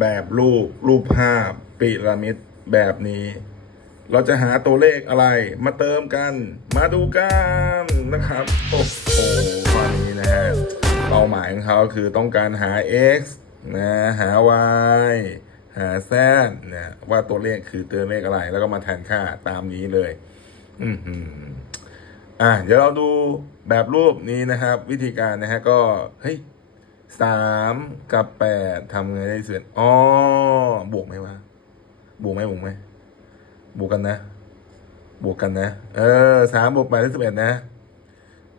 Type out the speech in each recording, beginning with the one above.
แบบรูปรูปภาพปิรามิดแบบนี้ เราจะหาตัวเลขอะไรมาเติมกัน มาดูกันนะครับโอ้โหวันนี้นะฮะเป้าหมายของเขาคือต้องการหา x นะหา y หา z นนะว่าตัวเลขคือตัวเลขอะไร แล้วก็มาแทนค่าตามนี้เลย อือหืออะเดี๋ยวเราดูแบบรูปนี้นะครับ วิธีการนะฮะก็เฮ้ย สามกับแปดทำไงได้ส่วนอ๋อบวกไหมวะบวกไหมบวกไหมบวกกันนะ บวกกันนะ เออสามบวกแปดได้สิบเอ็ดนะ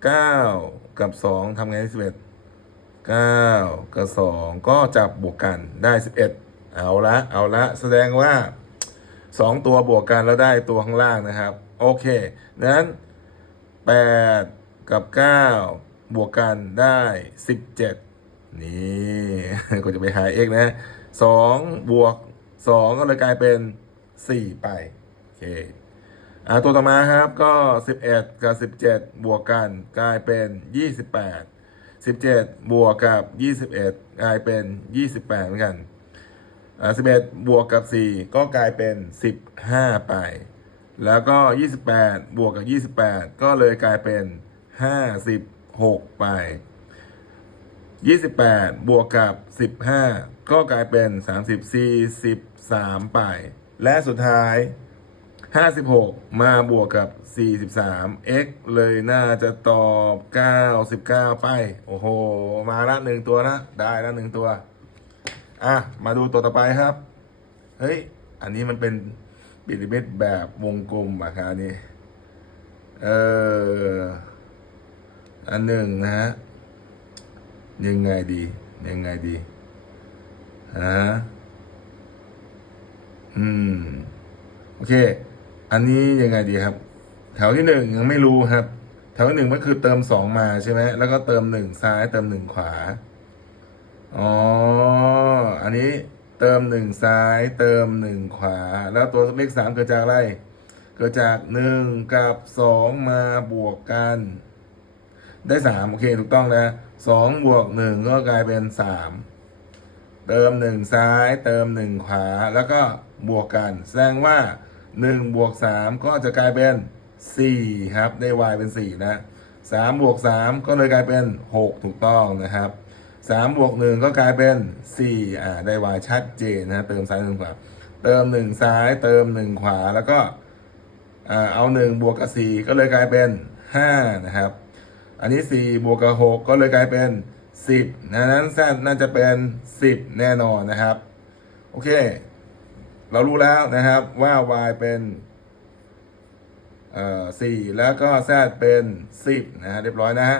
เก้ากับสองทำไงได้สิบเอ็ดเก้ากับสองก็จับบวกกันได้สิบเอ็ดเอาละเอาละแสดงว่าสองตัวบวกกันแล้วได้ตัวข้างล่างนะครับ โอเคดังนั้นแปดกับเก้าบวกกันได้สิบเจ็ด นี่ก็จะไปหา x นะสองบวกสองก็เลยกลายเป็นสี่ไป โอเคอ่าตัวต่อมาครับก็สิบเอ็ดกับสิบเจ็ดบวกกันกลายเป็นยี่สิบแปดสิบเจ็ดบวกกับยี่สิบเอ็ดกลายเป็นยี่สิบแปดเหมือนกันอ่าสิบเอ็ดบวกกับสี่ก็กลายเป็นสิบห้าไป แล้วก็28บวกกับ28ก็เลยกลายเป็น56ไป 28 บวกกับ 15 ก็กลายเป็น 30 43ไป และสุดท้าย 56 มาบวกกับ 43 x เลยน่าจะตอบ 99 ไป โอ้โห มาละหนึ่งตัวนะ ได้ละหนึ่งตัว อะ มาดูตัวต่อไปครับ เฮ้ย อันนี้มันเป็นปิรามิดแบบวงกลมอะครับนนี่เออ อันหนึ่งนะฮะ ยังไงดี ยังไงดีฮะอืม โอเค อันนี้ยังไงดีครับ แถวที่หนึ่งยังไม่รู้ครับ แถวที่หนึ่งก็คือเติมสองมาใช่ไหมแล้วก็เติมหนึ่งซ้าย เติมหนึ่งขวา อ๋อ อันนี้เติมหนึ่งซ้าย เติมหนึ่งขวา แล้วตัวเลขสามเกิดจากอะไร เกิดจากหนึ่งกับสองมาบวกกัน ได้สามโอเคถูกต้องนะสองบวกหนึ่งก็กลายเป็นสามเติมหนึ่งซ้าย เติมหนึ่งขวาแล้วก็บวกกัน แสดงว่าหนึ่งบวกสามก็จะกลายเป็นสี่ครับ ได้ y เป็นสี่นะสามบวกสามก็เลยกลายเป็นหกถูกต้องนะครับสามบวกหนึ่งก็กลายเป็นสี่อ่าได้ y ชัดเจนนะเติมซ้ายเติมขวาเติมหนึ่งซ้าย เติมหนึ่งขวาแล้วก็เอาหนึ่งบวกกับสี่ก็เลยกลายเป็นห้านะครับ อันนี้สี่บวกกับหกก็เลยกลายเป็นสิบนะนั้นแซน่าจะเป็นสิบแน่นอนนะครับ โอเค เรารู้แล้วนะครับว่า y เป็นเอ่อสี่แล้วก็ z เป็นสิบนะฮะเรียบร้อยนะฮะ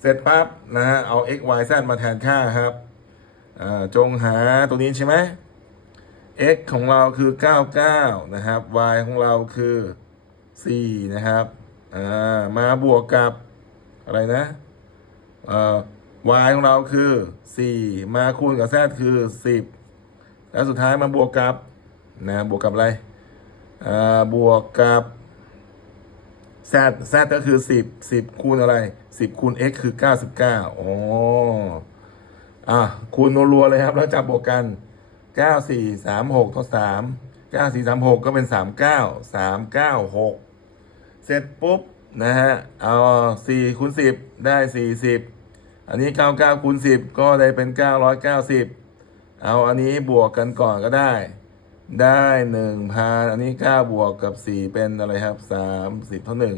เสร็จปั๊บนะฮะเอา x y z มาแทนค่าครับจงหาตัวนี้ใช่ไหม x ของเราคือ 99 นะครับ y ของเราคือ 4 นะครับ มาบวกกับ อะไรนะเอ่อ y ของเราคือ 4 มาคูณกับ z คือ 10 แล้วสุดท้ายมาบวกกับนะบวกกับอะไรบวกกับ z z ก็คือ 10 10 คูณอะไร 10 คูณ x คือ 99อ๋ออะคูณรัวๆเลยครับ แล้วจับบวกกัน 9 4 3 6ทด3 9 4 3 6 ก็เป็น 39 3 9 6 เสร็จปุ๊บ นะฮะ เอา4คูณ10ได้40อันนี้99คูณ10ก็ได้เป็นเก้าร้อยเอาอันนี้บวกกันก่อนก็ได้ ได้หนึ่งพันอันนี้เก้าบวกกับสี่เป็นอะไรครับสามสิบเท่าหนึ่ง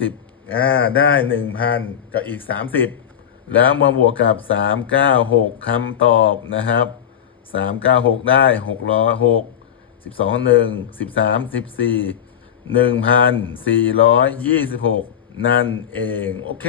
สิบอ่าได้หนึ่งพันกับอีกสามสิบแล้วมาบวกกับสามเก้าหกคำตอบนะครับสามเก้าหกได้หกร้อยหกสิบสองหนึ่งสิบสามสิบสี่ หนึ่งพันสี่ร้อยยี่สิบหกนั่นเอง โอเค